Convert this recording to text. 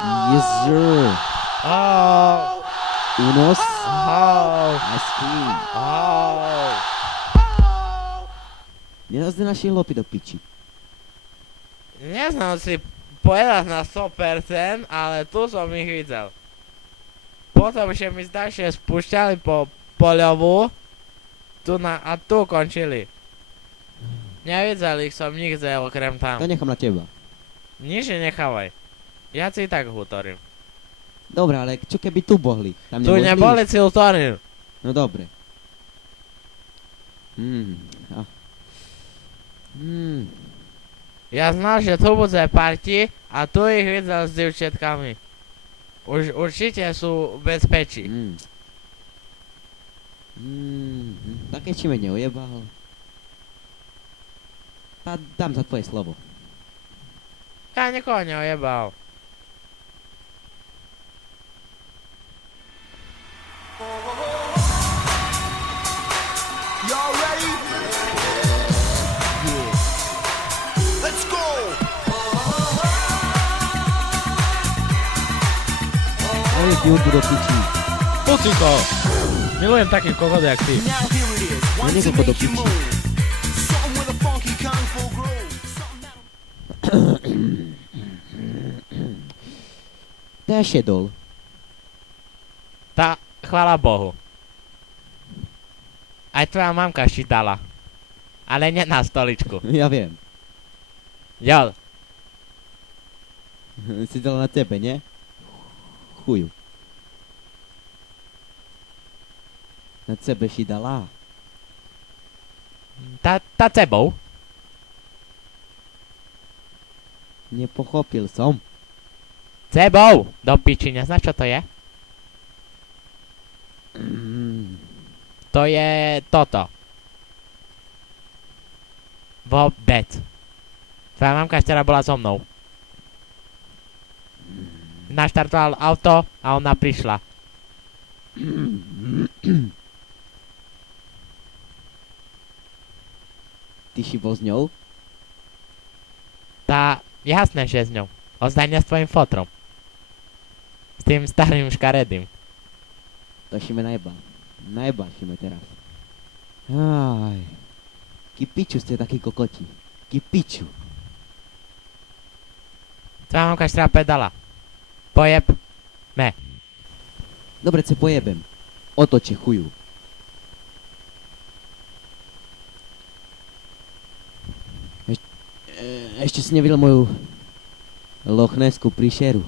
Yes, sir. Oh. Unos. Oh. Asky. Oh. Nenazde naši lopy do piči. Neznám si povedať na 100%, ale tu som ich videl. Potom, že mi zdašie spúšťali po poľovu, a tu končili. Nevidel ich som nikde okrem tam. To nechám na teba. Nič nechávaj. Ja si tak hutorím. Dobre, ale čo keby tu bohli? Tam Tu neboli si hutorím. No dobre. Ja znal, že tu bude party a tu ich videl s dievčatkami. Určite sú v bezpečí. Také či me neujebal. Dám za tvoje slovo. Ja nikoho neojebal. Y'all ready? Yeah. Let's go! Oj, kľúdu do piči. Puciko! Milujem taký kokot jak ty. Now here it is. One Nigga to put the make you picture. move. Something with a funky kung fu groove. Something that'll To je šedol. Tá, chvála Bohu. Aj tvoja mamka šítala. Ale nie na stoličku. Ja viem. Jo, Si dala na tebe, nie? Chuju. Na tebe si dala. tá tebou. Nepochopil som. Tebou! Do piči, neznáš čo to je? To je toto. Vôbec. Tvoja mamka včera bola so mnou. Naštartoval auto a ona prišla. Ty si bol s ňou? Jasné, že s ňou. Ozdania s tvojim fotrom. S tým starým škaredým. To si me najebal. Najebal si me teraz. Aj. Kipiču ste takí kokoti. Kipiču. Tvoja mamka včera pedala. Pojeb. Me. Dobre, se pojebem. Otoči chuju. Ešte si nevidel moju lochneskú príšeru.